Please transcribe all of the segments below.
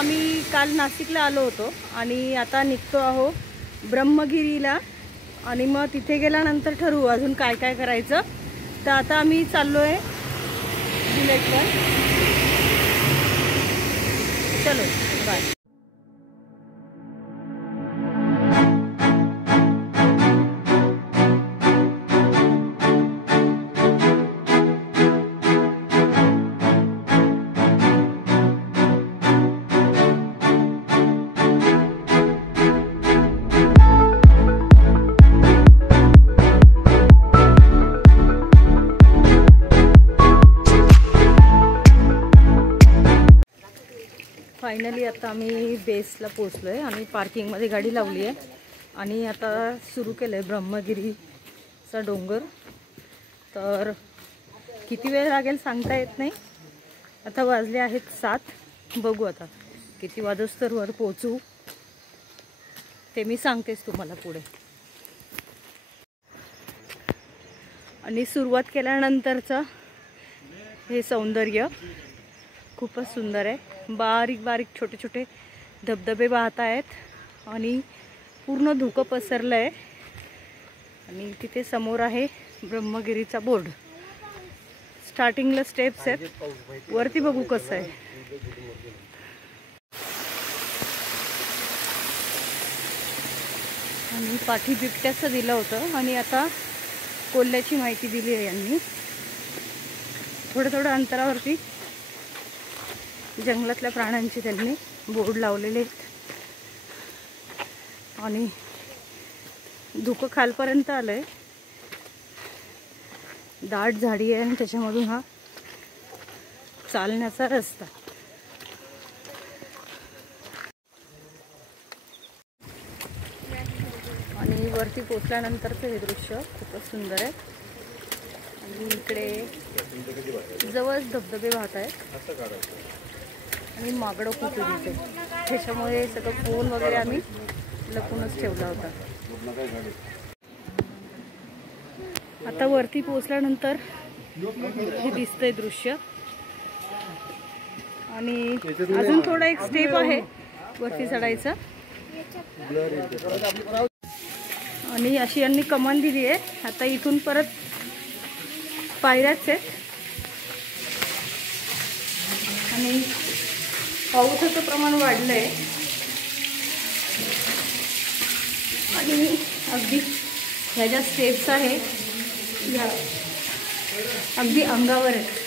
आम्ही काल नाशिकला आलो होतो आणि आता निघतो आहो ब्रह्मगिरीला आणि मग तिथे गेल्यानंतर ठरवू अजून काय काय करायचं। तर आता आम्ही चाललोय बुलेटवर। चलो बाय। फायनली आता आम्ही बेसला पोहोचलोय। आम्ही पार्किंगमध्ये गाडी लावली आहे आणि आता सुरू केलंय ब्रह्मगिरीचा डोंगर। तर किती वेळ लागेल सांगता येत नाही। आता वाजले आहेत 7। बघू आता किती वाजोस्तर वर पोहोचू ते मी सांगतेच तुम्हाला पुढे। आणि सुरुवात केल्यानंतरचं हे सौंदर्य खूपच सुंदर आहे। बारीक बारीक छोटे छोटे धबधबे वाहत आहेत आणि पूर्ण धुकं पसरलं आहे आणि तिथे समोर आहे ब्रह्मगिरीचा बोर्ड। स्टार्टिंगला स्टेप्स आहेत, वरती बघू कसं आहे। आणि पाठी बिबट्याचं दिलं होतं आणि आता कोल्ह्याची माहिती दिली आहे यांनी। थोड्या थोड्या अंतरावरती जंगलातल्या प्राण्यांची त्यांनी बोर्ड लावलेले आहेत आणि धुकं खालपर्यंत आलंय। दाट झाडी आहे आणि त्याच्यामधून हा चालण्याचा रस्ता। आणि वरती पोचल्यानंतरचं हे दृश्य खूपच सुंदर आहे आणि इकडे जवळच धबधबे वाहत आहेत आणि मागडं खूप दिसते। त्याच्यामुळे सगळं फोन वगैरे आम्ही लपूनच ठेवला होता। आता वरती पोहोचल्यानंतर हे दिसतंय दृश्य आणि अजून थोडा एक स्टेप आहे वरती चढायचा आणि अशी यांनी कमान दिली आहे। आता इथून परत पायऱ्याच आहेत आणि पावसाचं प्रमाण वाढलंय आणि अगदी ह्या ज्या स्टेप्स आहे या अगदी अंगावर आहेत।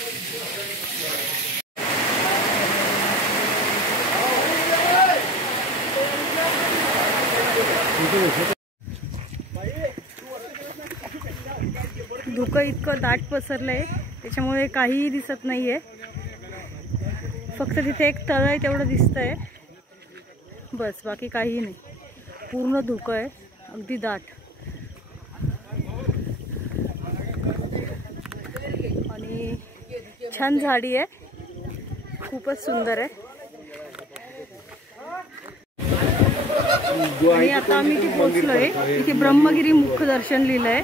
धुकं इतकं दाट पसरलंय त्याच्यामुळे काहीही दिसत नाहीये। फक्त तिथे एक तळ आहे तेवढं दिसतंय बस, बाकी काही नाही। पूर्ण धुकं आहे अगदी दाट आणि छान झाडी आहे, खूपच सुंदर आहे। आणि आता आम्ही इथे पोहोचलोय। इथे ब्रह्मगिरी मुख्य दर्शन लिहिलंय।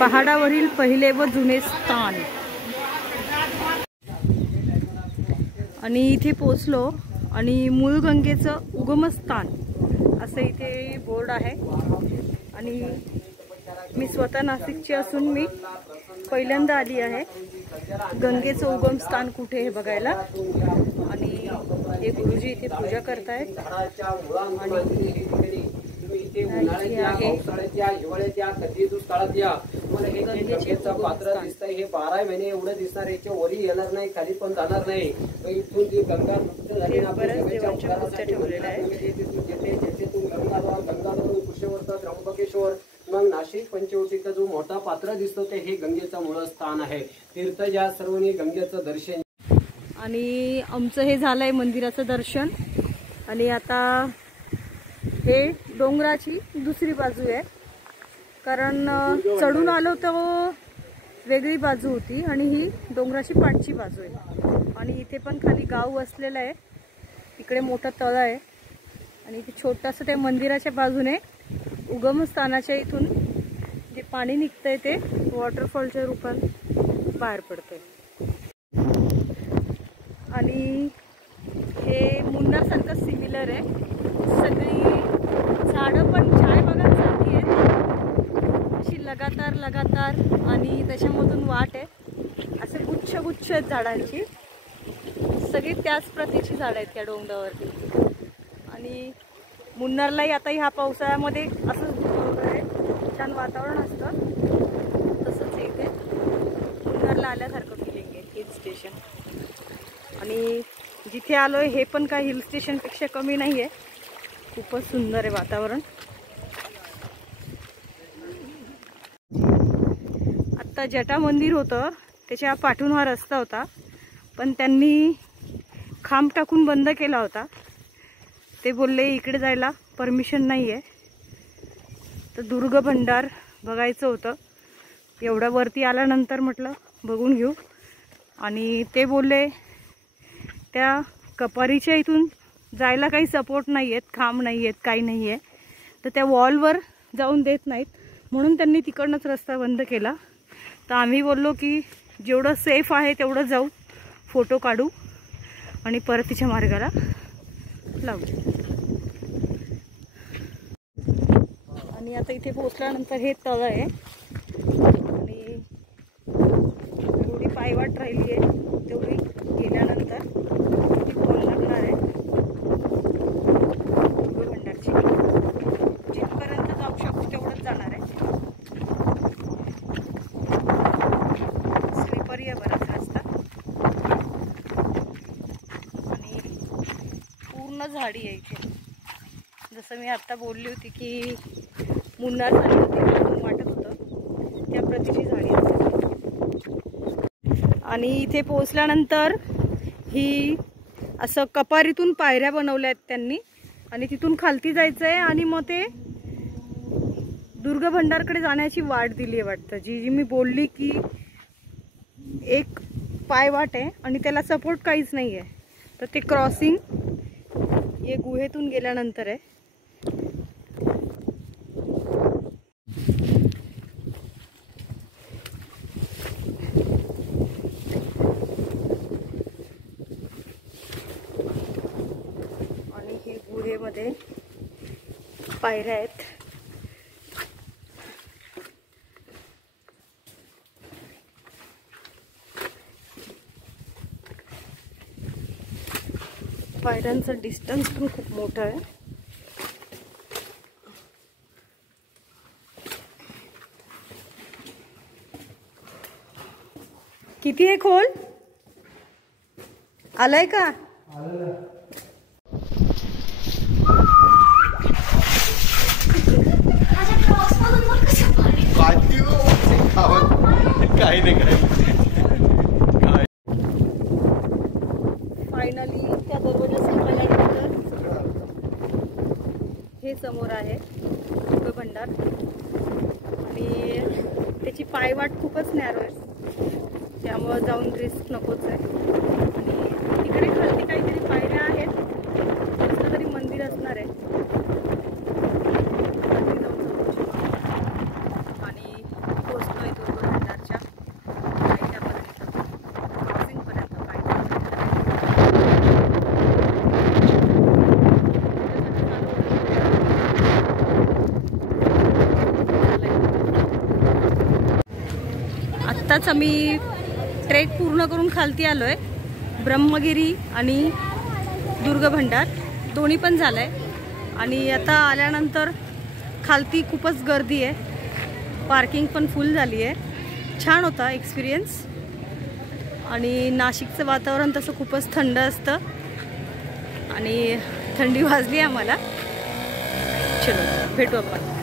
पहाडावरील पहिले व जुने स्थान। आणि इथे पोचलो आणि मूळ गंगेचं उगमस्थान असं इथे बोर्ड आहे। आणि मी स्वतः नाशिकची असून मी पहिल्यांदा आली आहे गंगेचं उगमस्थान कुठे हे बघायला। आणि हे गुरुजी इथे पूजा करतायत पात्र दिसतंय हे 12 महिने एवढं दिसणार, याच्या वरी येणार नाही, खाली पण जाणार नाही। इथून जी गंगा कुशेवर्त त्र्यंबकेश्वर मग नाशिक पंचवटीचा जो मोठा पात्र दिसतो ते हे गंगेचं मूळ स्थान आहे। तीर्थ ज्या सर्वांनी गंगेचं दर्शन आणि आमचं हे झालंय मंदिराचं दर्शन। आणि आता हे डोंगराची दुसरी बाजू आहे कारण चढून आलो तर वेगळी बाजू होती आणि ही डोंगराची पाठची बाजू आहे। आणि इथे पण खाली गाव वसलेलं आहे, इकडे मोठा तळ आहे आणि इथे छोटंसं ते मंदिराच्या बाजूने उगमस्थानाच्या इथून जे पाणी निघतंय ते वॉटरफॉलच्या रूपात बाहेर पडतंय। आणि हे मुन्नारसारखं सिमिलर आहे. सगळी झाडं पण चाय बागांसारखी आहेत, अशी लगातार आणि त्याच्यामधून वाट आहे. असे गुच्छ आहेत झाडांची, सगळी त्याच प्रतीची झाडं आहेत त्या डोंगरावरती. आणि मुन्नारलाही आता ह्या पावसाळ्यामध्ये असंच आहे, छान वातावरण असतं. तसंच इथे मुन्नारला आल्यासारखं फिलिंग आहे, हिल स्टेशन. आणि जिथे आलो आहे हे पण काय हिल स्टेशनपेक्षा कमी नाही आहे, खूपच सुंदर आहे वातावरण. आत्ता जटा मंदिर होतं, त्याच्या पाठून हा रस्ता होता, पण त्यांनी खांब टाकून बंद केला होता. ते बोलले इकडे जायला परमिशन नाही आहे. तर दुर्ग भंडार बघायचं होतं. एवढ्या वरती आल्यानंतर म्हटलं बघून घेऊ. आणि ते बोलले त्या कपारीच्या इथून जायला काही सपोर्ट नाही आहेत, खांब नाही आहेत, काही नाही आहे, तर त्या वॉलवर जाऊन देत नाहीत, म्हणून त्यांनी तिकडनंच रस्ता बंद केला. तर आम्ही बोललो की जेवढं सेफ आहे तेवढं जाऊ, फोटो काढू आणि परतीच्या मार्गाला लागू. आणि आता इथे पोहोचल्यानंतर हे तळ आहे आणि एवढी पायवाट राहिली आहे, तेवढी गेल्यानंतर ती बॉल लागणार आहे भंडारची. जिथपर्यंत जाऊ शकतो तेवढंच जाणार आहे. स्लिपरी आहे बराच रस्ता आणि पूर्ण झाडी आहे इथे. जसं मी आत्ता बोलली होती की मुन्नार सारखं वाटत होतं, त्या प्रतीची झाडी असेल. आणि इथे पोहोचल्यानंतर ही असं कपारीतून पायऱ्या बनवल्या आहेत त्यांनी आणि तिथून खालती जायचं आहे आणि मग ते दुर्ग भंडारकडे जाण्याची वाट दिली आहे वाटतं. जी मी बोलली की एक पायवाट आहे आणि त्याला सपोर्ट काहीच नाही आहे, तर ते क्रॉसिंग हे गुहेतून गेल्यानंतर आहे. आणि हे गुहेमध्ये पायऱ्या आहेत. पायऱ्यांचा डिस्टन्स पण खूप मोठा आहे. किती आहे खोल? आलाय का? काही नाही काय. फायनली त्या दरवाजासमोर आल्यानंतर हे समोर आहे दुर्ग भंडार आणि त्याची पायवाट खूपच नॅरो आहे, त्यामुळं जाऊन रिस्क नकोच आहे. आणि तिकडे खालती काहीतरी पायऱ्या आहेत, कसलं तरी मंदिर असणार आहे. खालती जाऊन आणि पोचतोय दुर्ग भंडारच्या पायथ्यापर्यंत, क्रॉसिंगपर्यंत. आत्ताच आम्ही ट्रेक पूर्ण करून खालती आलो आहे. ब्रह्मगिरी आणि दुर्ग भंडार दोन्ही पण झालं आहे. आणि आता आल्यानंतर खालती खूपच गर्दी आहे, पार्किंग पण फुल झाली आहे. छान होता एक्सपिरियन्स. आणि नाशिकचं वातावरण तसं खूपच थंड असतं आणि थंडी वाजली आम्हाला. चलो भेटू आपण.